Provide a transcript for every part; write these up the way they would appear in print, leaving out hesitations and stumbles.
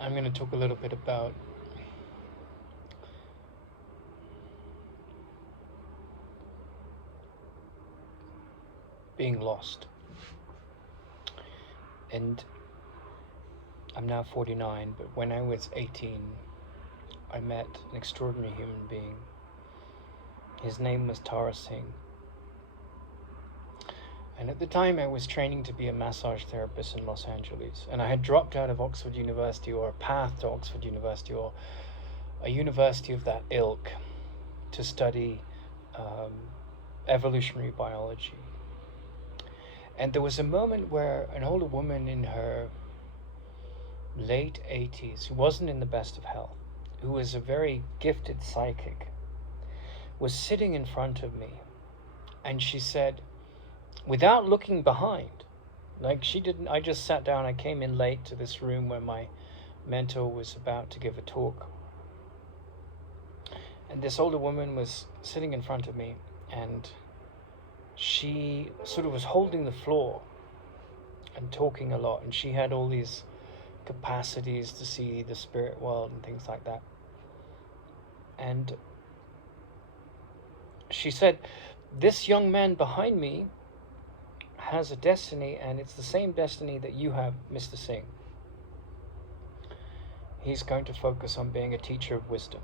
I'm going to talk a little bit about being lost. And I'm now 49, but when I was 18, I met an extraordinary human being. His name was Tara Singh. And at the time, I was training to be a massage therapist in Los Angeles. And I had dropped out of Oxford University, or a path to Oxford University, or a university of that ilk, to study evolutionary biology. And there was a moment where an older woman in her late 80s, who wasn't in the best of health, who was a very gifted psychic, was sitting in front of me. And she said, without looking behind, like she didn't, I just sat down, I came in late to this room where my mentor was about to give a talk. And this older woman was sitting in front of me, and she sort of was holding the floor and talking a lot, and she had all these capacities to see the spirit world and things like that. And she said, this young man behind me has a destiny, and it's the same destiny that you have, Mr. Singh. He's going to focus on being a teacher of wisdom.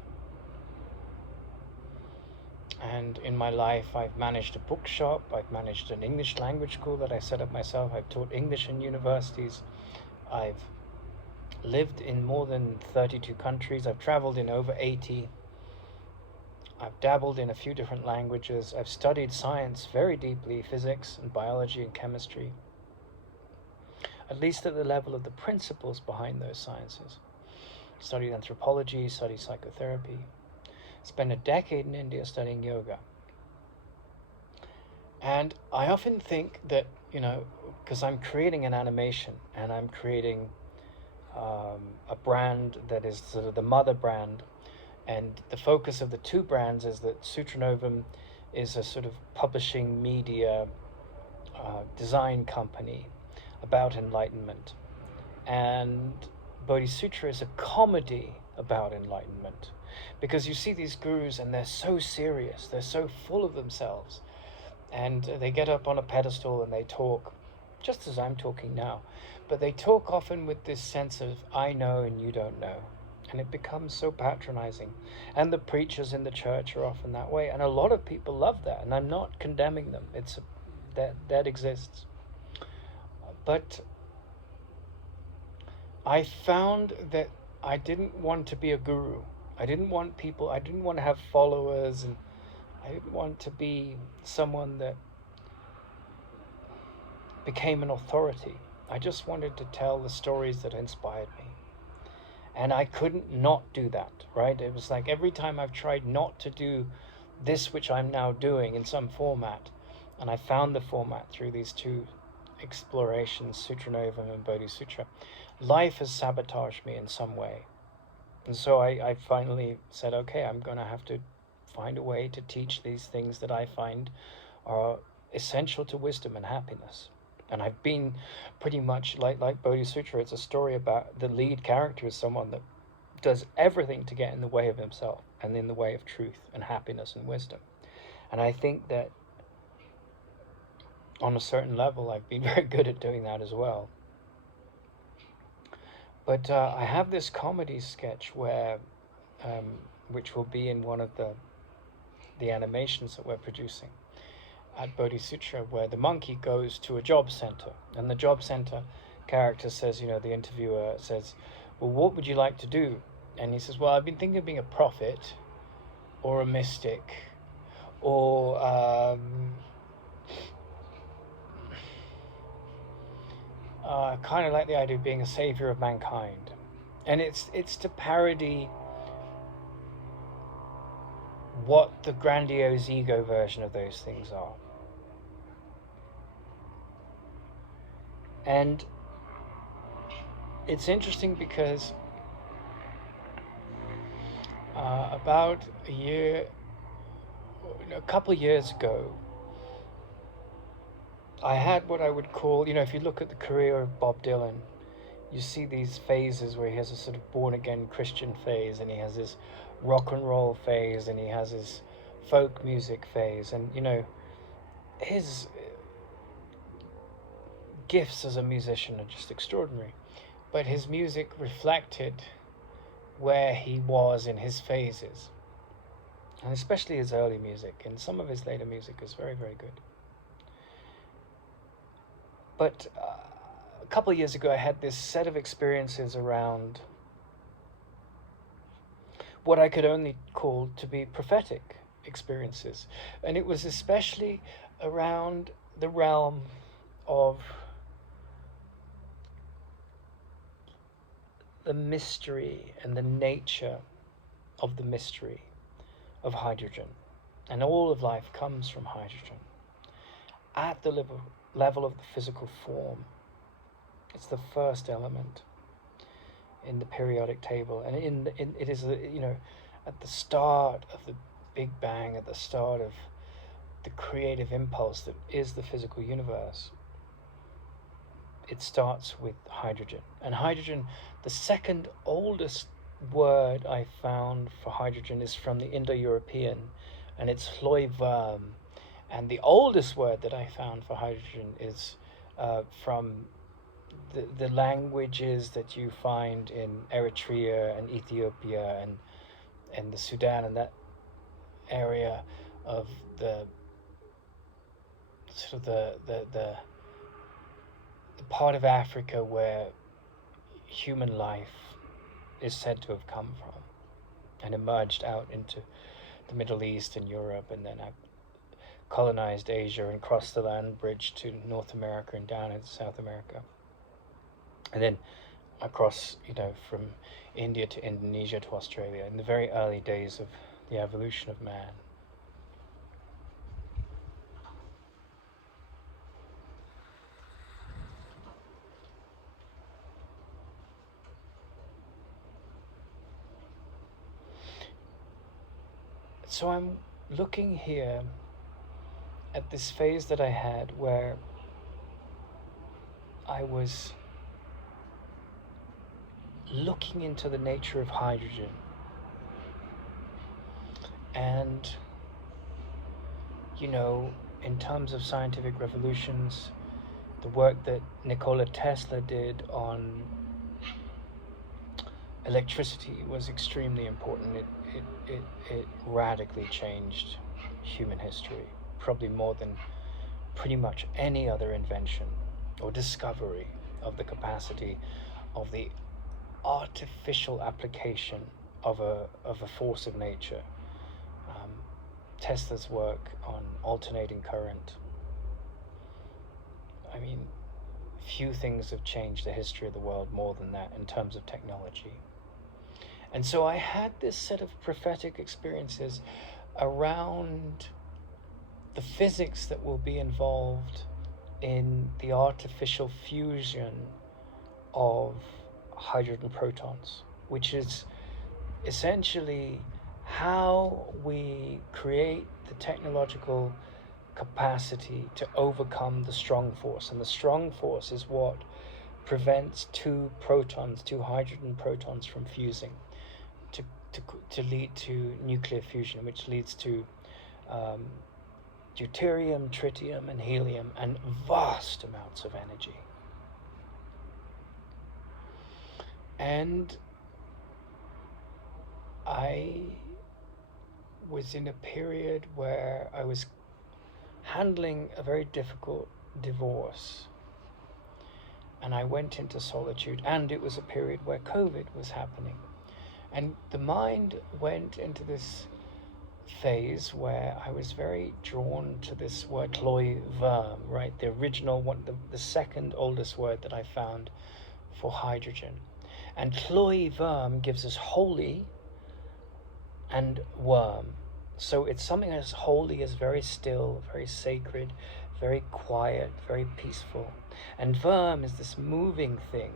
And in my life, I've managed a bookshop, I've managed an English language school that I set up myself, I've taught English in universities, I've lived in more than 32 countries, I've traveled in over 80, I've dabbled in a few different languages, I've studied science very deeply, physics and biology and chemistry, at least at the level of the principles behind those sciences. Studied anthropology, studied psychotherapy. Spent a decade in India studying yoga. And I often think that, because I'm creating an animation and I'm creating a brand that is sort of the mother brand, and the focus of the two brands is that Sutranovam is a sort of publishing media design company about enlightenment, and Bodhisutra is a comedy about enlightenment. Because you see these gurus and they're so serious, they're so full of themselves, and they get up on a pedestal and they talk just as I'm talking now, but they talk often with this sense of I know and you don't know, and it becomes so patronizing. And the preachers in the church are often that way, and a lot of people love that, and I'm not condemning them. That exists. But I found that I didn't want to be a guru. I didn't want to have followers, and I didn't want to be someone that became an authority. I just wanted to tell the stories that inspired me. And I couldn't not do that, right? It was like every time I've tried not to do this, which I'm now doing in some format, and I found the format through these two explorations, Sutranovam and Bodhisutra, life has sabotaged me in some way. And so I finally said, okay, I'm going to have to find a way to teach these things that I find are essential to wisdom and happiness. And I've been pretty much like Bodhisutra. It's a story about the lead character is someone that does everything to get in the way of himself and in the way of truth and happiness and wisdom. And I think that on a certain level, I've been very good at doing that as well. But I have this comedy sketch where, which will be in one of the animations that we're producing at Bodhisutra, where the monkey goes to a job center, and the job center character says, the interviewer says, well, what would you like to do? And he says, well, I've been thinking of being a prophet or a mystic or kind of like the idea of being a savior of mankind. And it's to parody what the grandiose ego version of those things are. And it's interesting because about a couple of years ago, I had what I would call, if you look at the career of Bob Dylan, you see these phases where he has a sort of born again Christian phase, and he has his rock and roll phase, and he has his folk music phase, and his gifts as a musician are just extraordinary. But his music reflected where he was in his phases, and especially his early music, and some of his later music is very, very good. But a couple of years ago, I had this set of experiences around what I could only call to be prophetic experiences. And it was especially around the realm of the mystery and the nature of the mystery of hydrogen. And all of life comes from hydrogen. At the level of the physical form, it's the first element in the periodic table, and it is at the start of the Big Bang, at the start of the creative impulse that is the physical universe. It starts with hydrogen, and hydrogen, the second oldest word I found for hydrogen is from the Indo-European, and it's hloi verm. And the oldest word that I found for hydrogen is from the languages that you find in Eritrea and Ethiopia and the Sudan, and that area of the sort of the part of Africa where human life is said to have come from and emerged out into the Middle East and Europe, and then colonized Asia and crossed the land bridge to North America and down into South America, and then across, from India to Indonesia to Australia in the very early days of the evolution of man. So I'm looking here at this phase that I had where I was looking into the nature of hydrogen, and in terms of scientific revolutions, the work that Nikola Tesla did on electricity was extremely important. It radically changed human history, probably more than pretty much any other invention or discovery of the capacity of the artificial application of a force of nature. Tesla's work on alternating current. I mean, few things have changed the history of the world more than that in terms of technology. And so I had this set of prophetic experiences around the physics that will be involved in the artificial fusion of hydrogen protons, which is essentially how we create the technological capacity to overcome the strong force. And the strong force is what prevents two hydrogen protons from fusing to lead to nuclear fusion, which leads to deuterium, tritium, and helium, and vast amounts of energy. And I was in a period where I was handling a very difficult divorce, and I went into solitude, and it was a period where COVID was happening, and the mind went into this phase where I was very drawn to this word hloi verm, right? The original one, the second oldest word that I found for hydrogen. And hloi verm gives us holy and worm. So it's something as holy as very still, very sacred, very quiet, very peaceful. And verm is this moving thing,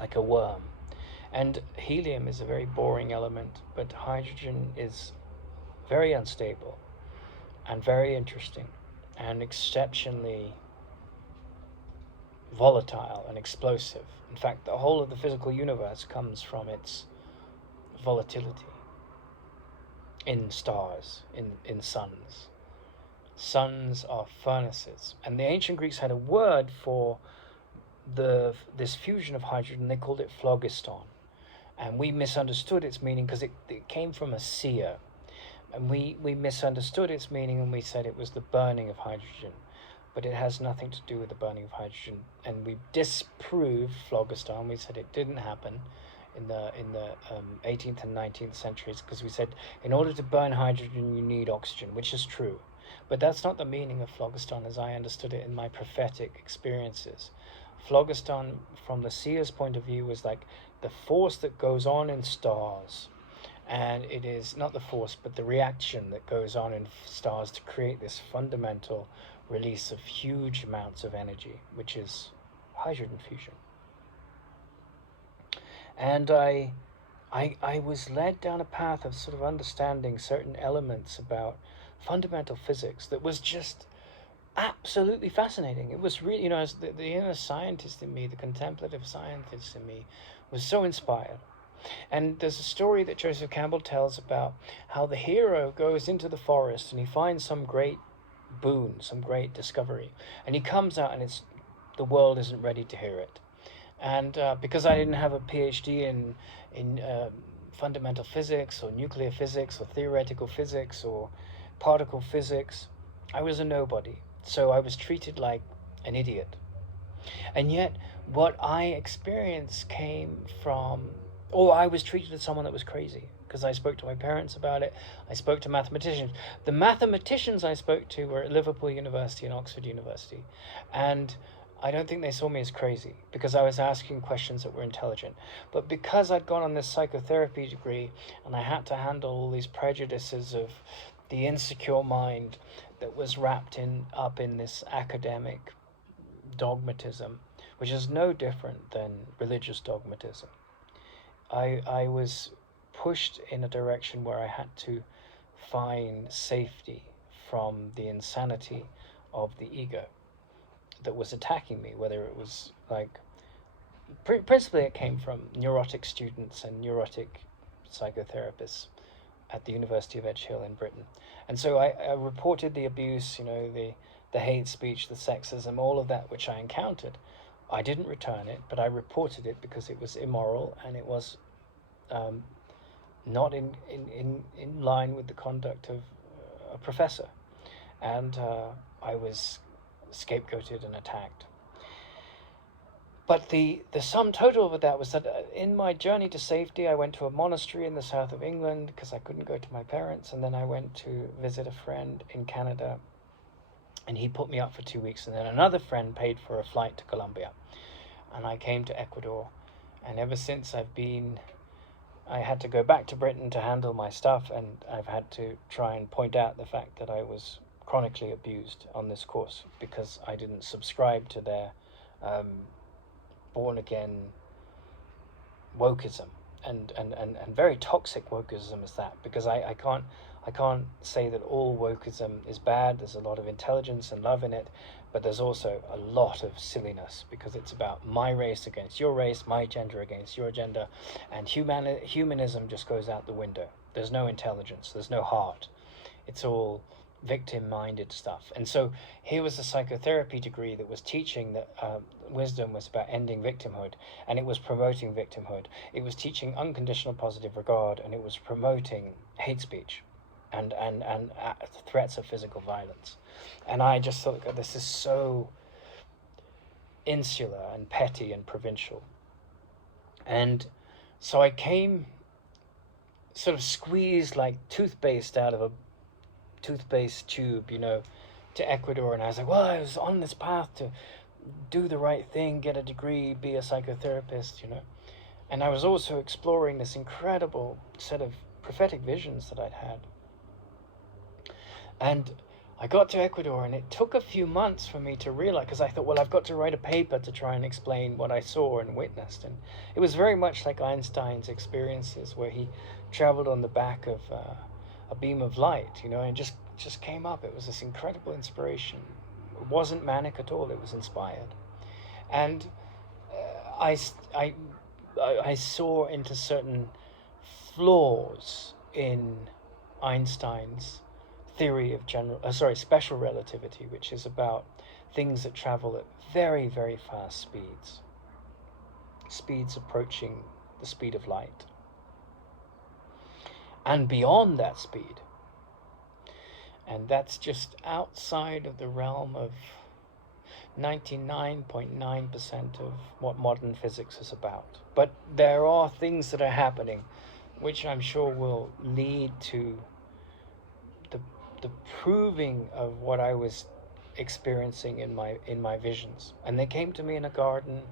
like a worm. And helium is a very boring element, but hydrogen is very unstable and very interesting and exceptionally volatile and explosive. In fact, the whole of the physical universe comes from its volatility in stars, in suns. Suns are furnaces. And the ancient Greeks had a word for this fusion of hydrogen. They called it phlogiston. And we misunderstood its meaning because it came from a seer. And we misunderstood its meaning, and we said it was the burning of hydrogen. But it has nothing to do with the burning of hydrogen. And we disproved phlogiston. We said it didn't happen in the 18th and 19th centuries, because we said in order to burn hydrogen you need oxygen, which is true. But that's not the meaning of phlogiston as I understood it in my prophetic experiences. Phlogiston, from the seer's point of view, was like the force that goes on in stars. And it is not the force, but the reaction that goes on in stars to create this fundamental release of huge amounts of energy, which is hydrogen fusion. And I was led down a path of sort of understanding certain elements about fundamental physics that was just absolutely fascinating. It was really, as the inner scientist in me, the contemplative scientist in me, was so inspired. And there's a story that Joseph Campbell tells about how the hero goes into the forest and he finds some great boon, some great discovery, and he comes out and the world isn't ready to hear it. And because I didn't have a PhD in fundamental physics or nuclear physics or theoretical physics or particle physics, I was a nobody. So I was treated like an idiot. And yet what I experienced came from, I was treated as someone that was crazy, because I spoke to my parents about it. I spoke to mathematicians. The mathematicians I spoke to were at Liverpool University and Oxford University. And I don't think they saw me as crazy, because I was asking questions that were intelligent. But because I'd gone on this psychotherapy degree and I had to handle all these prejudices of the insecure mind that was wrapped up in this academic dogmatism, which is no different than religious dogmatism, I was pushed in a direction where I had to find safety from the insanity of the ego that was attacking me, whether it was like, principally it came from neurotic students and neurotic psychotherapists at the University of Edgehill in Britain. And so I reported the abuse, the hate speech, the sexism, all of that which I encountered. I didn't return it, but I reported it because it was immoral and it was not in line with the conduct of a professor. And I was scapegoated and attacked. But the sum total of that was that in my journey to safety, I went to a monastery in the south of England because I couldn't go to my parents, and then I went to visit a friend in Canada, and he put me up for 2 weeks, and then another friend paid for a flight to Colombia, and I came to Ecuador, and ever since I had to go back to Britain to handle my stuff, and I've had to try and point out the fact that I was chronically abused on this course because I didn't subscribe to their born-again wokeism, and very toxic wokeism is that, because I can't say that all wokeism is bad. There's a lot of intelligence and love in it, but there's also a lot of silliness, because it's about my race against your race, my gender against your gender, and humanism just goes out the window. There's no intelligence, there's no heart. It's all victim-minded stuff. And so here was a psychotherapy degree that was teaching that wisdom was about ending victimhood, and it was promoting victimhood. It was teaching unconditional positive regard, and it was promoting hate speech and threats of physical violence. And I just thought, God, this is so insular and petty and provincial. And so I came sort of squeezed like toothpaste out of a toothpaste tube, to Ecuador. And I was like, well, I was on this path to do the right thing, get a degree, be a psychotherapist, And I was also exploring this incredible set of prophetic visions that I'd had. And I got to Ecuador, and it took a few months for me to realize, because I thought, well, I've got to write a paper to try and explain what I saw and witnessed. And it was very much like Einstein's experiences, where he traveled on the back of a beam of light, and it just came up. It was this incredible inspiration. It wasn't manic at all, it was inspired. And I, I, I saw into certain flaws in Einstein's theory of special relativity, which is about things that travel at very, very fast speeds approaching the speed of light, and beyond that speed. And that's just outside of the realm of 99.9% of what modern physics is about. But there are things that are happening which I'm sure will lead to the proving of what I was experiencing in my visions. And they came to me in a garden,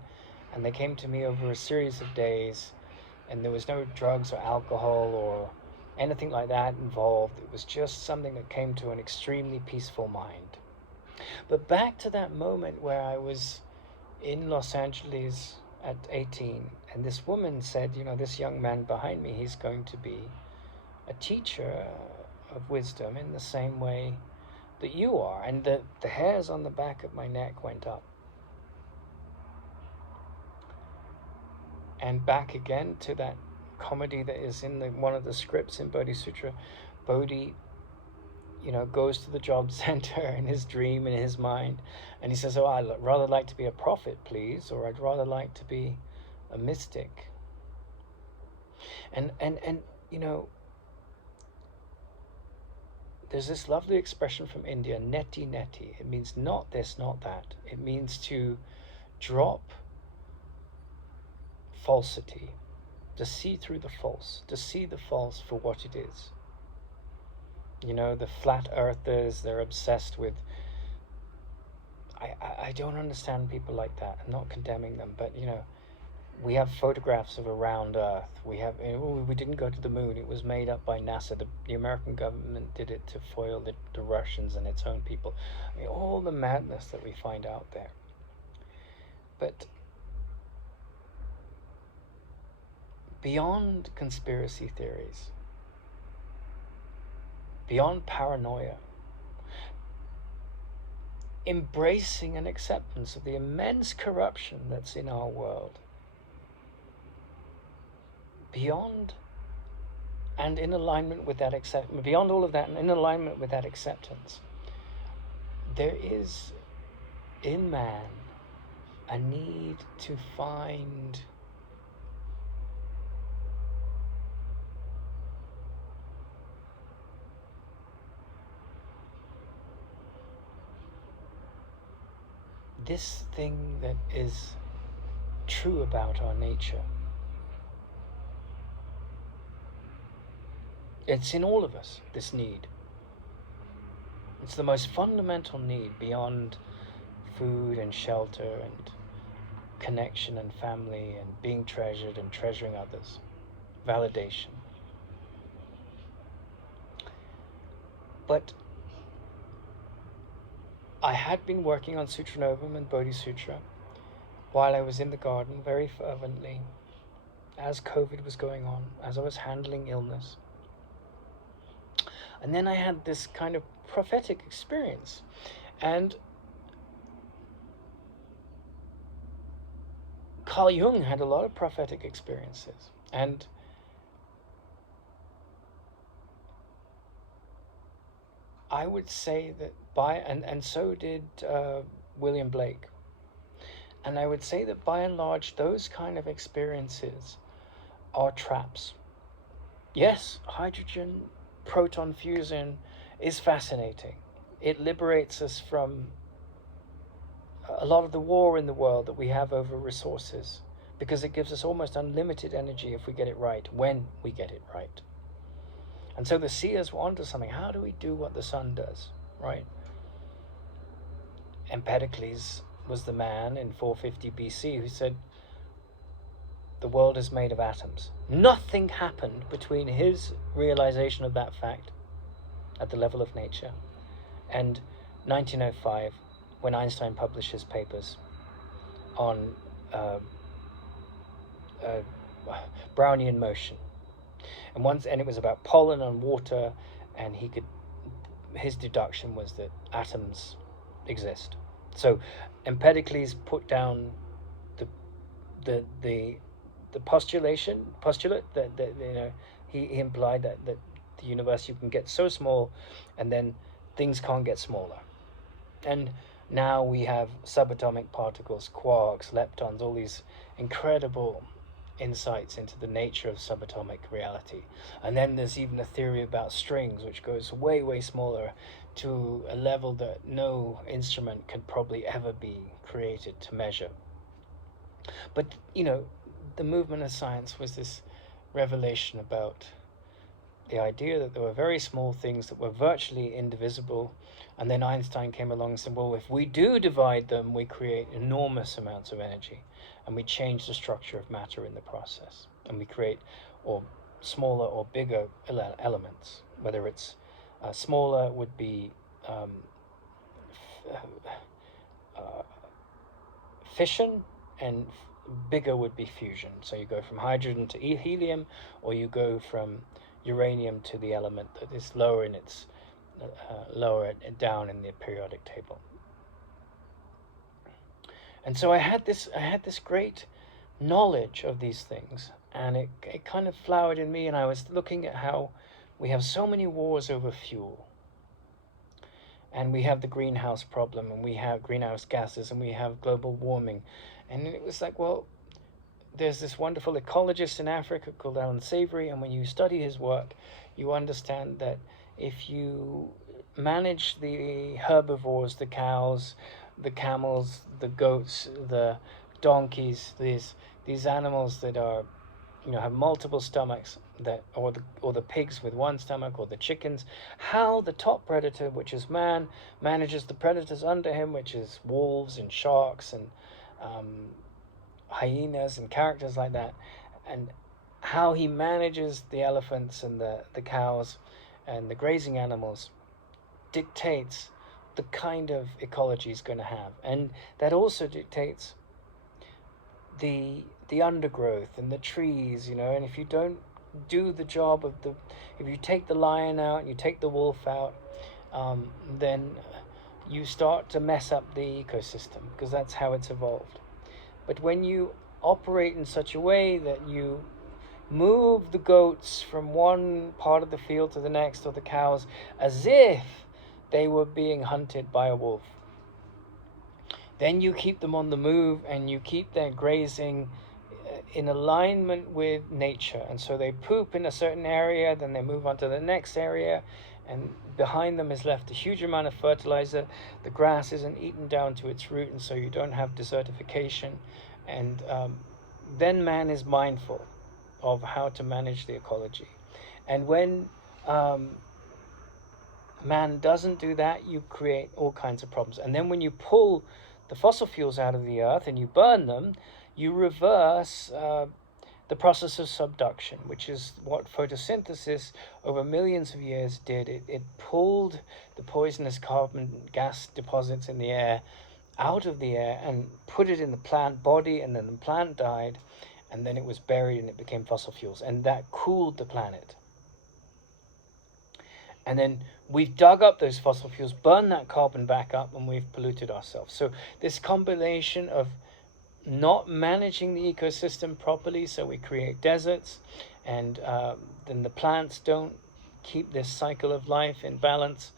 and they came to me over a series of days, and there was no drugs or alcohol or anything like that involved. It was just something that came to an extremely peaceful mind. But back to that moment where I was in Los Angeles at 18, and this woman said, this young man behind me, he's going to be a teacher of wisdom in the same way that you are. And the hairs on the back of my neck went up. And back again to that comedy that is in one of the scripts in Bodhisutra. Bodhi, goes to the job center in his dream, in his mind, and he says, I'd rather like to be a prophet, please, or I'd rather like to be a mystic. And there's this lovely expression from India, neti neti. It means not this, not that. It means to drop falsity, to see through the false, to see the false for what it is. The flat earthers, they're obsessed with... I don't understand people like that. I'm not condemning them, but, we have photographs of a round earth. We didn't go to the moon. It was made up by NASA. The American government did it to foil the Russians and its own people. All the madness that we find out there. But beyond conspiracy theories, beyond paranoia, embracing an acceptance of the immense corruption that's in our world, beyond and in alignment with that beyond all of that and in alignment with that acceptance, there is in man a need to find this thing that is true about our nature. It's in all of us, this need. It's the most fundamental need beyond food and shelter and connection and family and being treasured and treasuring others. Validation. But I had been working on Sutra Novum and Bodhisutra while I was in the garden very fervently, as COVID was going on, as I was handling illness. And then I had this kind of prophetic experience. And Carl Jung had a lot of prophetic experiences. And I would say that and so did William Blake. And I would say that by and large, those kind of experiences are traps. Yes, hydrogen proton fusion is fascinating. It liberates us from a lot of the war in the world that we have over resources, because it gives us almost unlimited energy if we get it right, when we get it right. And so the seers were onto something. How do we do what the sun does, right? Empedocles was the man in 450 BC who said, the world is made of atoms. Nothing happened between his realization of that fact at the level of nature and 1905, when Einstein published his papers on Brownian motion. And it was about pollen and water, and his deduction was that atoms exist. So Empedocles put down the postulate that he implied that the universe, you can get so small, and then things can't get smaller. And now we have subatomic particles, quarks, leptons, all these incredible insights into the nature of subatomic reality. And then there's even a theory about strings, which goes way, way smaller, to a level that no instrument could probably ever be created to measure. But, the movement of science was this revelation about the idea that there were very small things that were virtually indivisible. And then Einstein came along and said, well, if we do divide them, we create enormous amounts of energy, and we change the structure of matter in the process, and we create or smaller or bigger elements. Whether it's smaller would be fission, and bigger would be fusion. So you go from hydrogen to helium, or you go from uranium to the element that is lower in its lower down in the periodic table. And so I had this great knowledge of these things, and it kind of flowered in me, and I was looking at how we have so many wars over fuel, and we have the greenhouse problem, and we have greenhouse gases, and we have global warming. And it was like, well, there's this wonderful ecologist in Africa called Alan Savory, and when you study his work, you understand that if you manage the herbivores, the cows, the camels, the goats, the donkeys, these animals that are, have multiple stomachs, or the pigs with one stomach, or the chickens, how the top predator, which is man, manages the predators under him, which is wolves and sharks and hyenas and characters like that, and how he manages the elephants and the cows and the grazing animals, dictates the kind of ecology he's going to have. And that also dictates the undergrowth and the trees, and if you don't do the job of if you take the lion out and you take the wolf out, then you start to mess up the ecosystem, because that's how it's evolved. But when you operate in such a way that you move the goats from one part of the field to the next, or the cows, as if they were being hunted by a wolf, then you keep them on the move, and you keep their grazing in alignment with nature. And so they poop in a certain area, then they move on to the next area, and behind them is left a huge amount of fertilizer. The grass isn't eaten down to its root, and so you don't have desertification. And then man is mindful of how to manage the ecology. And when man doesn't do that, you create all kinds of problems. And then when you pull the fossil fuels out of the earth and you burn them, you reverse the process of subduction, which is what photosynthesis over millions of years did. It pulled the poisonous carbon gas deposits in the air out of the air and put it in the plant body, and then the plant died, and then it was buried and it became fossil fuels, and that cooled the planet. And then we've dug up those fossil fuels, burned that carbon back up, and we've polluted ourselves. So this combination of not managing the ecosystem properly, so we create deserts, and then the plants don't keep this cycle of life in balance,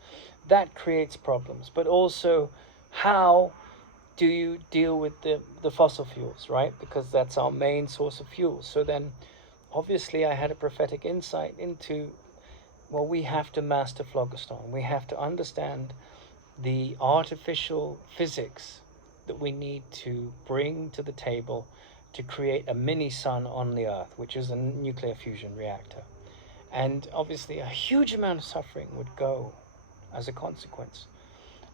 that creates problems. But also, how do you deal with the fossil fuels, right? Because that's our main source of fuel. So then, obviously, I had a prophetic insight into, well, we have to master phlogiston. We have to understand the artificial physics that we need to bring to the table to create a mini sun on the Earth, which is a nuclear fusion reactor. And obviously, a huge amount of suffering would go as a consequence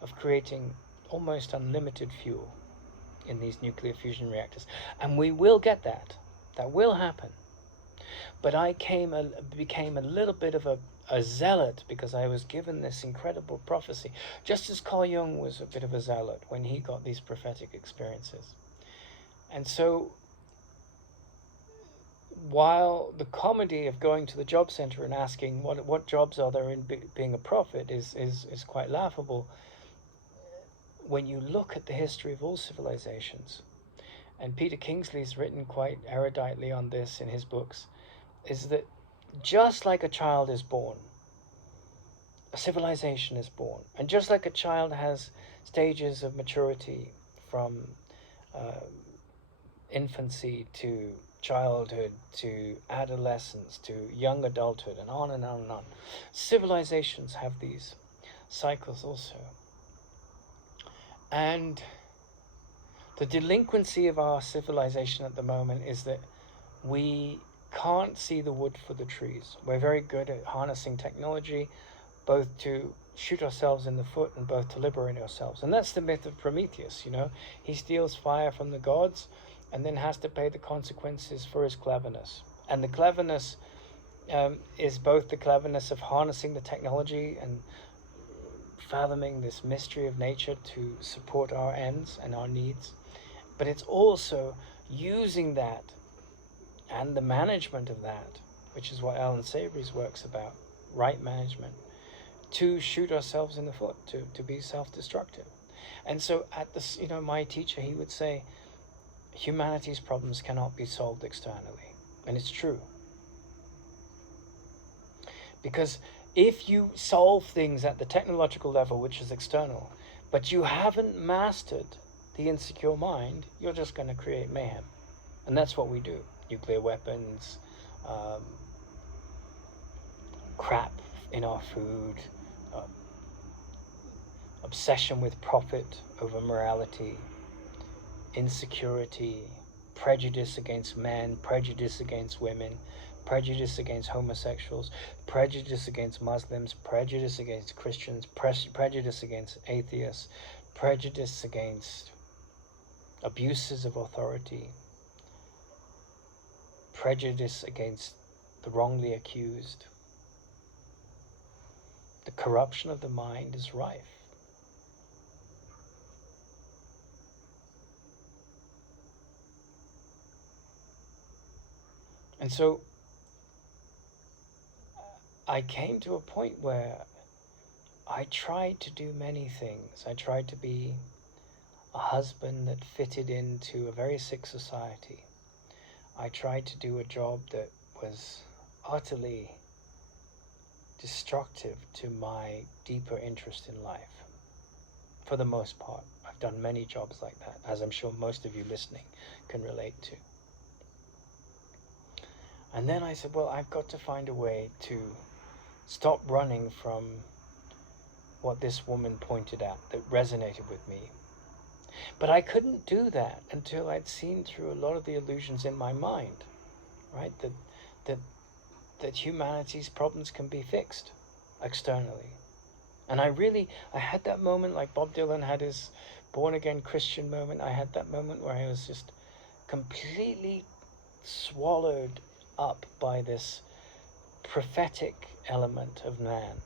of creating almost unlimited fuel in these nuclear fusion reactors. And we will get that. That will happen. But I became a little bit of a zealot, because I was given this incredible prophecy, just as Carl Jung was a bit of a zealot when he got these prophetic experiences. And so, while the comedy of going to the job center and asking what jobs are there in being a prophet is quite laughable, when you look at the history of all civilizations, and Peter Kingsley's written quite eruditely on this in his books, is that just like a child is born, a civilization is born. And just like a child has stages of maturity from uh, infancy to childhood to adolescence to young adulthood and on and on and on, civilizations have these cycles also. And the delinquency of our civilization at the moment is that we can't see the wood for the trees. We're very good at harnessing technology, both to shoot ourselves in the foot and both to liberate ourselves. And that's the myth of Prometheus, you know. He steals fire from the gods and then has to pay the consequences for his cleverness. And the cleverness is both the cleverness of harnessing the technology and fathoming this mystery of nature to support our ends and our needs, but it's also using that and the management of that, which is what Alan Savory's work's about, right management, to shoot ourselves in the foot, to be self-destructive. And so at this, you know, my teacher, he would say, humanity's problems cannot be solved externally. And it's true. Because if you solve things at the technological level, which is external, but you haven't mastered the insecure mind, you're just going to create mayhem. And that's what we do. Nuclear weapons, crap in our food, obsession with profit over morality, insecurity, prejudice against men, prejudice against women, prejudice against homosexuals, prejudice against Muslims, prejudice against Christians, prejudice against atheists, prejudice against abuses of authority, prejudice against the wrongly accused. The corruption of the mind is rife. And so I came to a point where I tried to do many things. I tried to be a husband that fitted into a very sick society. I tried to do a job that was utterly destructive to my deeper interest in life. For the most part, I've done many jobs like that, as I'm sure most of you listening can relate to. And then I said, well, I've got to find a way to stop running from what this woman pointed at that resonated with me. But I couldn't do that until I'd seen through a lot of the illusions in my mind, right? That humanity's problems can be fixed externally. And I had that moment like Bob Dylan had his born-again Christian moment. I had that moment where I was just completely swallowed up by this prophetic element of man.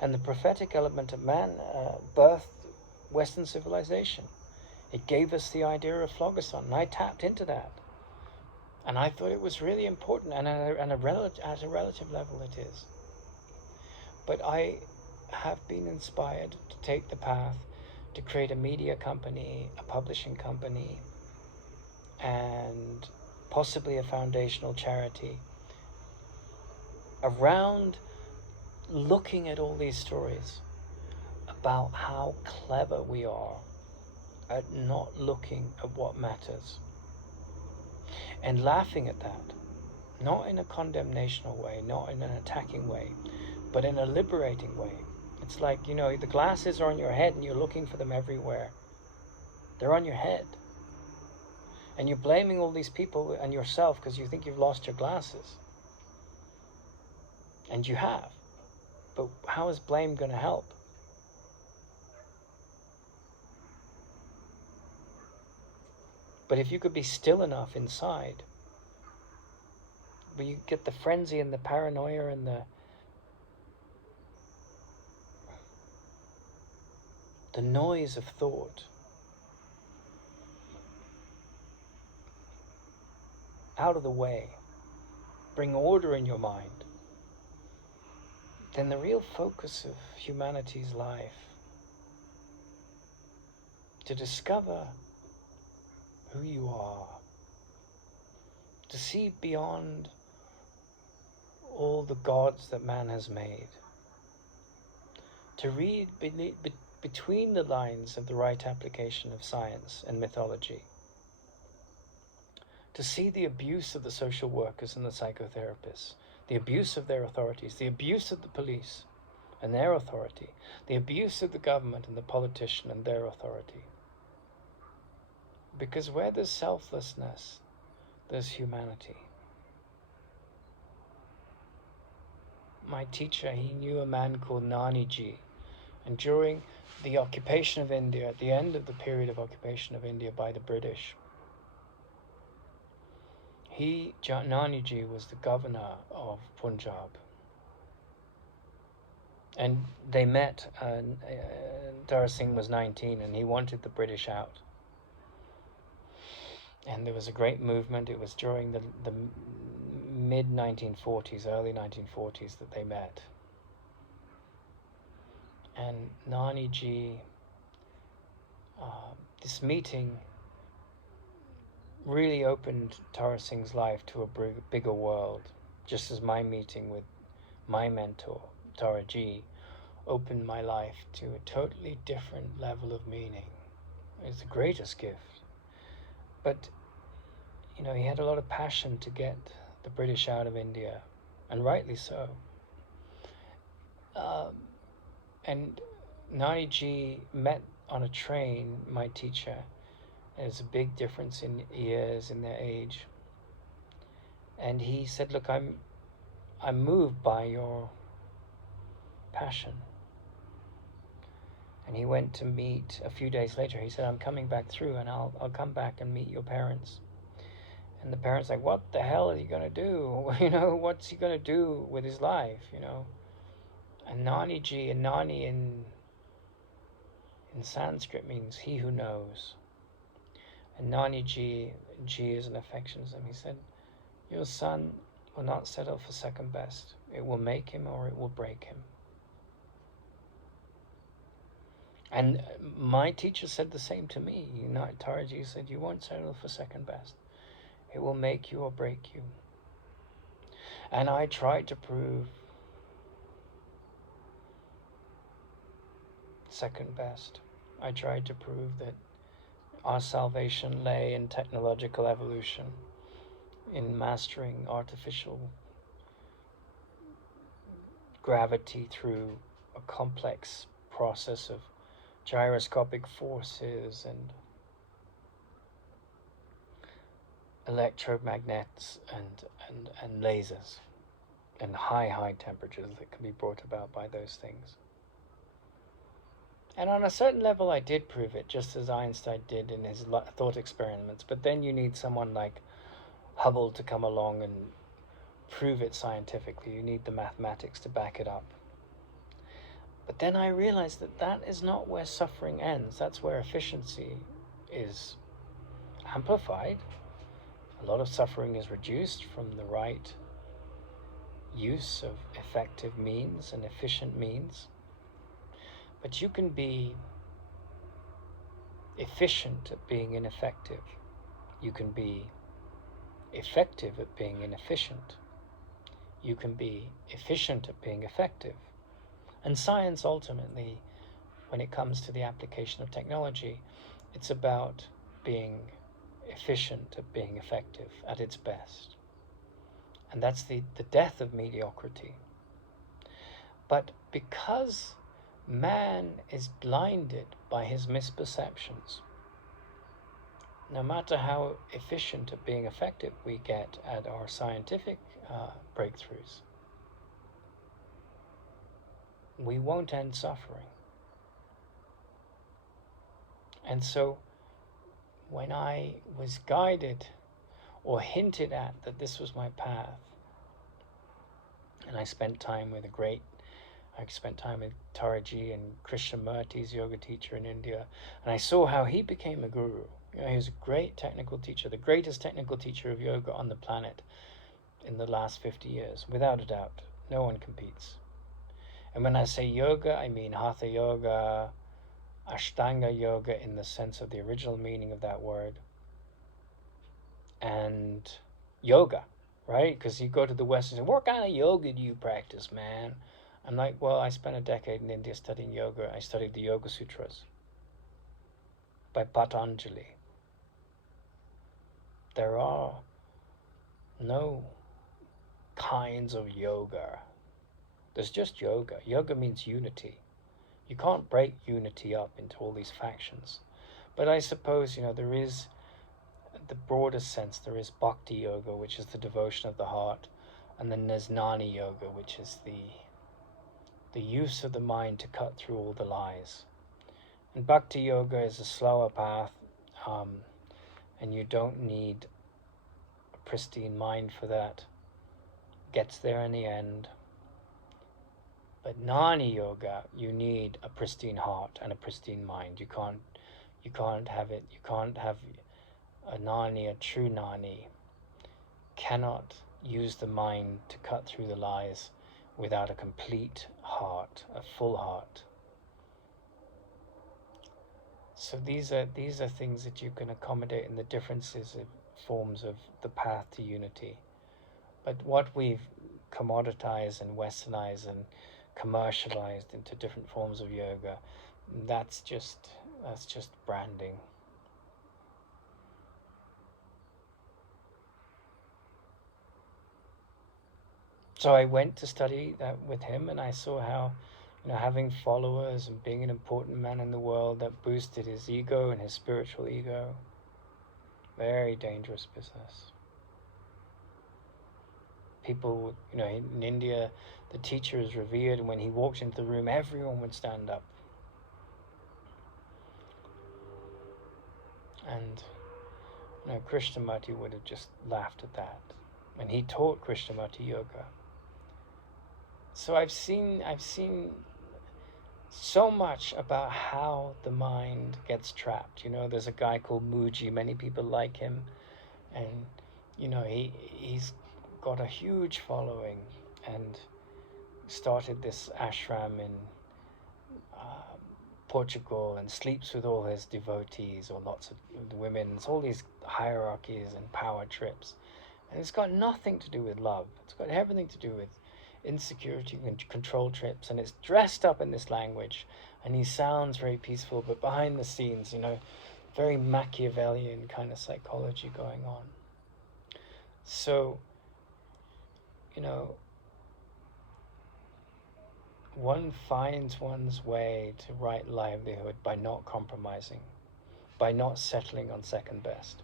And the prophetic element of man birthed Western civilization. It gave us the idea of Phlogiston, and I tapped into that. And I thought it was really important, and at a relative level it is. But I have been inspired to take the path to create a media company, a publishing company, and possibly a foundational charity around looking at all these stories about how clever we are at not looking at what matters and laughing at that, not in a condemnational way, not in an attacking way, but in a liberating way. It's like, you know, the glasses are on your head and you're looking for them everywhere. They're on your head. And you're blaming all these people and yourself because you think you've lost your glasses. And you have. But how is blame going to help? But if you could be still enough inside, where you get the frenzy and the paranoia and the noise of thought out of the way, bring order in your mind, then the real focus of humanity's life, to discover who you are, to see beyond all the gods that man has made, to read between the lines of the right application of science and mythology, to see the abuse of the social workers and the psychotherapists, the abuse of their authorities, the abuse of the police and their authority, the abuse of the government and the politician and their authority. Because where there's selflessness, there's humanity. My teacher, he knew a man called Naniji, and during the occupation of India, at the end of the period of occupation of India by the British, Naniji was the governor of Punjab. And they met, Dara Singh was 19 and he wanted the British out. And there was a great movement. It was during the mid-1940s, early 1940s that they met. And Naniji, this meeting really opened Tara Singh's life to a bigger world, just as my meeting with my mentor, Taraji, opened my life to a totally different level of meaning. It's the greatest gift. But, you know, he had a lot of passion to get the British out of India, and rightly so. And Naniji met on a train my teacher. There's a big difference in years, in their age. And he said, look, I'm moved by your passion. And he went to meet a few days later. He said, I'm coming back through and I'll come back and meet your parents. And the parents like, what the hell is he going to do? You know, what's he going to do with his life, you know? And Naniji, and Nani in Sanskrit means he who knows. And Naniji, G is an affectionism. He said, your son will not settle for second best. It will make him or it will break him. And my teacher said the same to me. You know, Taraji said, you won't settle for second best. It will make you or break you. And I tried to prove second best. I tried to prove that our salvation lay in technological evolution, in mastering artificial gravity through a complex process of gyroscopic forces and electromagnets and lasers and high temperatures that can be brought about by those things. And on a certain level I did prove it, just as Einstein did in his thought experiments, but then you need someone like Hubble to come along and prove it scientifically. You need the mathematics to back it up. But then I realized that that is not where suffering ends. That's where efficiency is amplified. A lot of suffering is reduced from the right use of effective means and efficient means. But you can be efficient at being ineffective. You can be effective at being inefficient. You can be efficient at being effective. And science ultimately, when it comes to the application of technology, it's about being efficient at being effective at its best. And that's the death of mediocrity. But because man is blinded by his misperceptions, no matter how efficient at being effective we get at our scientific breakthroughs, we won't end suffering. And so when I was guided or hinted at that this was my path, and I spent time with Taraji and Krishnamurti's yoga teacher in India, and I saw how he became a guru. You know, he was a great technical teacher, the greatest technical teacher of yoga on the planet in the last 50 years, without a doubt. No one competes. And when I say yoga, I mean Hatha Yoga, Ashtanga Yoga in the sense of the original meaning of that word. and yoga, right? Because you go to the West and say, what kind of yoga do you practice, man? I'm like, well, I spent a decade in India studying yoga. I studied the Yoga Sutras by Patanjali. There are no kinds of yoga. There's just yoga. Yoga means unity. You can't break unity up into all these factions. But I suppose, there is the broader sense. There is Bhakti Yoga, which is the devotion of the heart, and then there's Jnana Yoga, which is the use of the mind to cut through all the lies. And Bhakti Yoga is a slower path, and you don't need a pristine mind for that. Gets there in the end. But Jnana Yoga, you need a pristine heart and a pristine mind. You can't have it. You can't have a Jnani, a true Jnani, cannot use the mind to cut through the lies without a complete heart, a full heart. So these are things that you can accommodate in the differences of forms of the path to unity. But what we've commoditized and westernized and commercialized into different forms of yoga, that's just branding. So I went to study that with him, and I saw how, having followers and being an important man in the world, that boosted his ego and his spiritual ego. Very dangerous business. People, in India, the teacher is revered, and when he walked into the room, everyone would stand up. And, Krishnamurti would have just laughed at that. And he taught Krishnamurti yoga. So I've seen so much about how the mind gets trapped. There's a guy called Mooji. Many people like him, and he's got a huge following and started this ashram in Portugal and sleeps with all his devotees or lots of women. It's all these hierarchies and power trips, and it's got nothing to do with love. It's got everything to do with insecurity and control trips, and it's dressed up in this language, and he sounds very peaceful, but behind the scenes, very Machiavellian kind of psychology going on. So, one finds one's way to right livelihood by not compromising, by not settling on second best.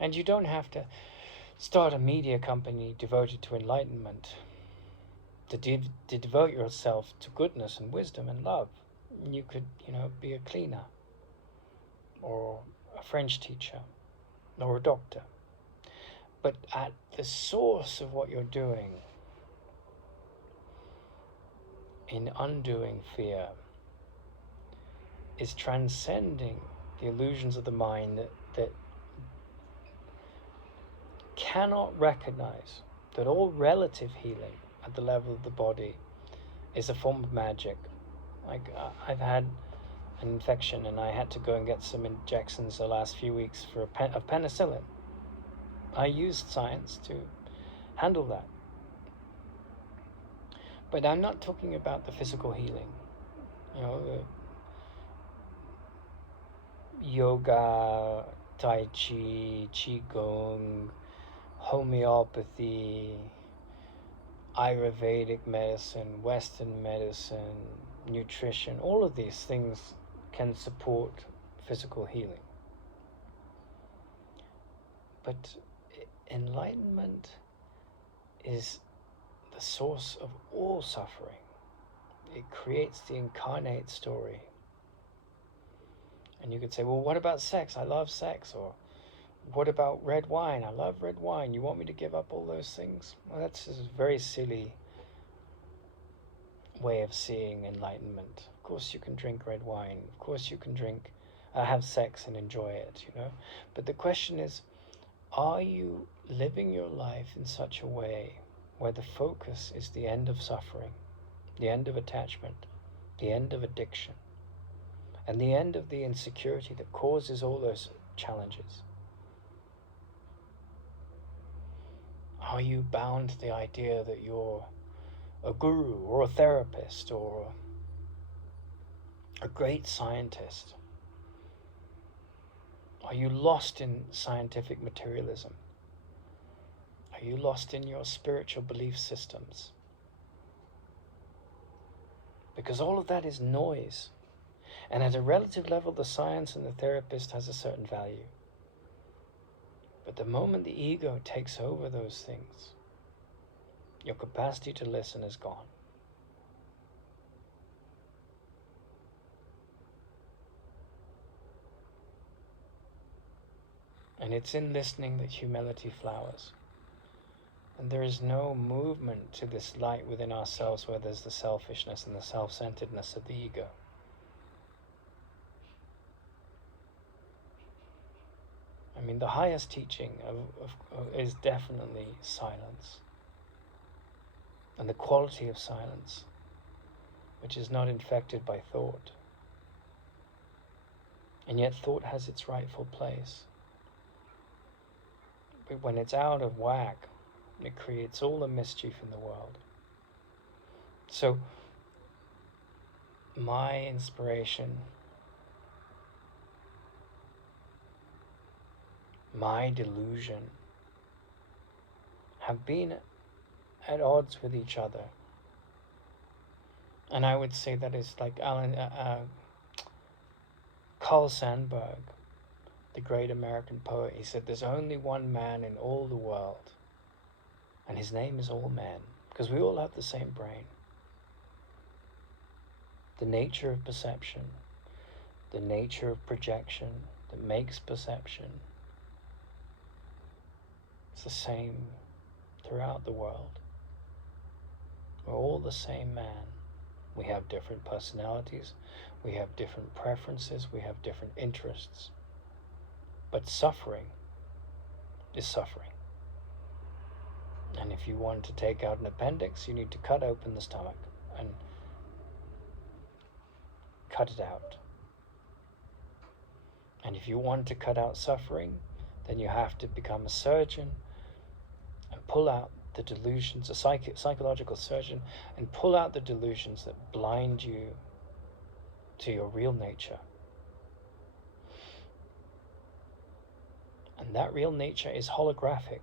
And you don't have to start a media company devoted to enlightenment. To devote yourself to goodness and wisdom and love. You could, be a cleaner, or a French teacher, or a doctor. But at the source of what you're doing in undoing fear is transcending the illusions of the mind that cannot recognize that all relative healing at the level of the body is a form of magic. Like I've had an infection and I had to go and get some injections the last few weeks of penicillin. I used science to handle that. But I'm not talking about the physical healing. The yoga, tai chi, qigong, homeopathy, Ayurvedic medicine, Western medicine, nutrition, all of these things can support physical healing. But enlightenment is the source of all suffering. It creates the incarnate story. And you could say, well, what about sex? I love sex. Or what about red wine? I love red wine. You want me to give up all those things? Well, that's a very silly way of seeing enlightenment. Of course you can drink red wine. Of course you can have sex and enjoy it, But the question is, are you living your life in such a way where the focus is the end of suffering, the end of attachment, the end of addiction, and the end of the insecurity that causes all those challenges? Are you bound to the idea that you're a guru or a therapist or a great scientist? Are you lost in scientific materialism? Are you lost in your spiritual belief systems? Because all of that is noise. And at a relative level, the science and the therapist has a certain value. But the moment the ego takes over those things, your capacity to listen is gone. And it's in listening that humility flowers. And there is no movement to this light within ourselves where there's the selfishness and the self-centeredness of the ego. I mean, the highest teaching is definitely silence. And the quality of silence, which is not infected by thought. And yet thought has its rightful place. But when it's out of whack, it creates all the mischief in the world. So, my inspiration, my delusion, have been at odds with each other. And I would say that is like Carl Sandburg, the great American poet. He said, there's only one man in all the world, and his name is all man, because we all have the same brain. The nature of perception, the nature of projection that makes perception, it's the same throughout the world. We're all the same man. We have different personalities, we have different preferences, we have different interests. But suffering is suffering. And if you want to take out an appendix, you need to cut open the stomach and cut it out. And if you want to cut out suffering, then you have to become a surgeon and pull out the delusions, a psychological surgeon, and pull out the delusions that blind you to your real nature. And that real nature is holographic.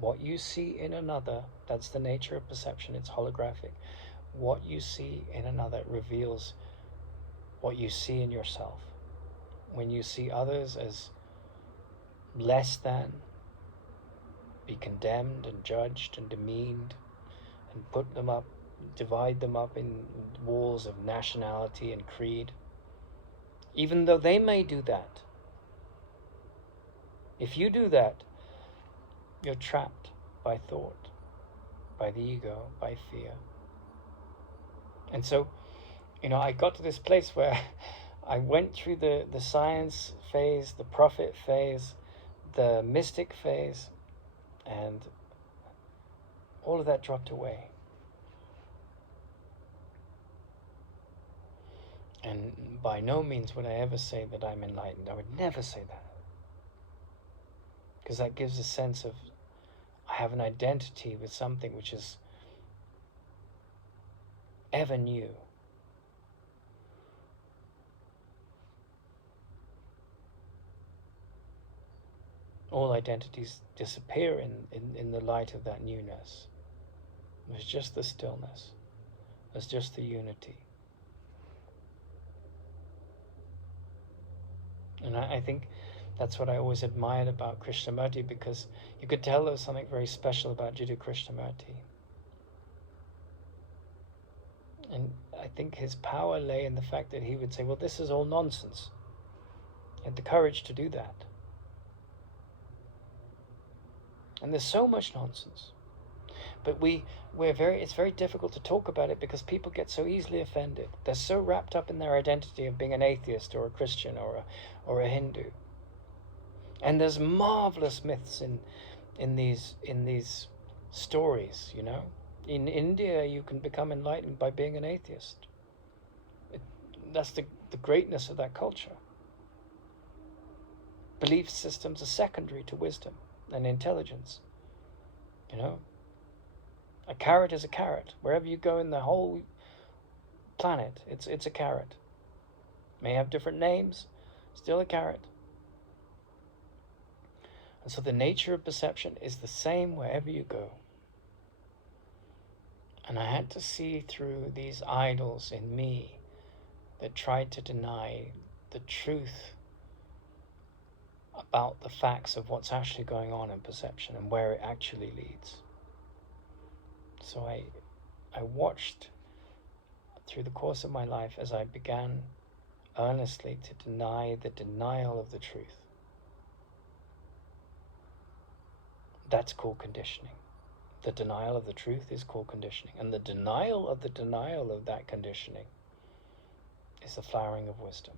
What you see in another, that's the nature of perception, it's holographic. What you see in another reveals what you see in yourself. When you see others as less than, be condemned and judged and demeaned and put them up, divide them up in walls of nationality and creed, even though they may do that. If you do that, you're trapped by thought, by the ego, by fear. And so, I got to this place where I went through the science phase, the prophet phase, the mystic phase, and all of that dropped away. And by no means would I ever say that I'm enlightened. I would never say that. Because that gives a sense of I have an identity with something which is ever new. All identities disappear in the light of that newness. There's just the stillness. There's just the unity. And I think that's what I always admired about Krishnamurti, because you could tell there was something very special about Jiddu Krishnamurti. And I think his power lay in the fact that he would say, well, this is all nonsense. He had the courage to do that. And there's so much nonsense. But it's very difficult to talk about it because people get so easily offended. They're so wrapped up in their identity of being an atheist or a Christian or a Hindu. And there's marvelous myths in these stories, In India, you can become enlightened by being an atheist. That's the greatness of that culture. Belief systems are secondary to wisdom and intelligence. You know, a carrot is a carrot. Wherever you go in the whole planet, it's a carrot. May have different names, still a carrot. And so the nature of perception is the same wherever you go. And I had to see through these idols in me that tried to deny the truth about the facts of what's actually going on in perception and where it actually leads. So I watched through the course of my life as I began earnestly to deny the denial of the truth. That's called conditioning. The denial of the truth is called conditioning. And the denial of that conditioning is the flowering of wisdom.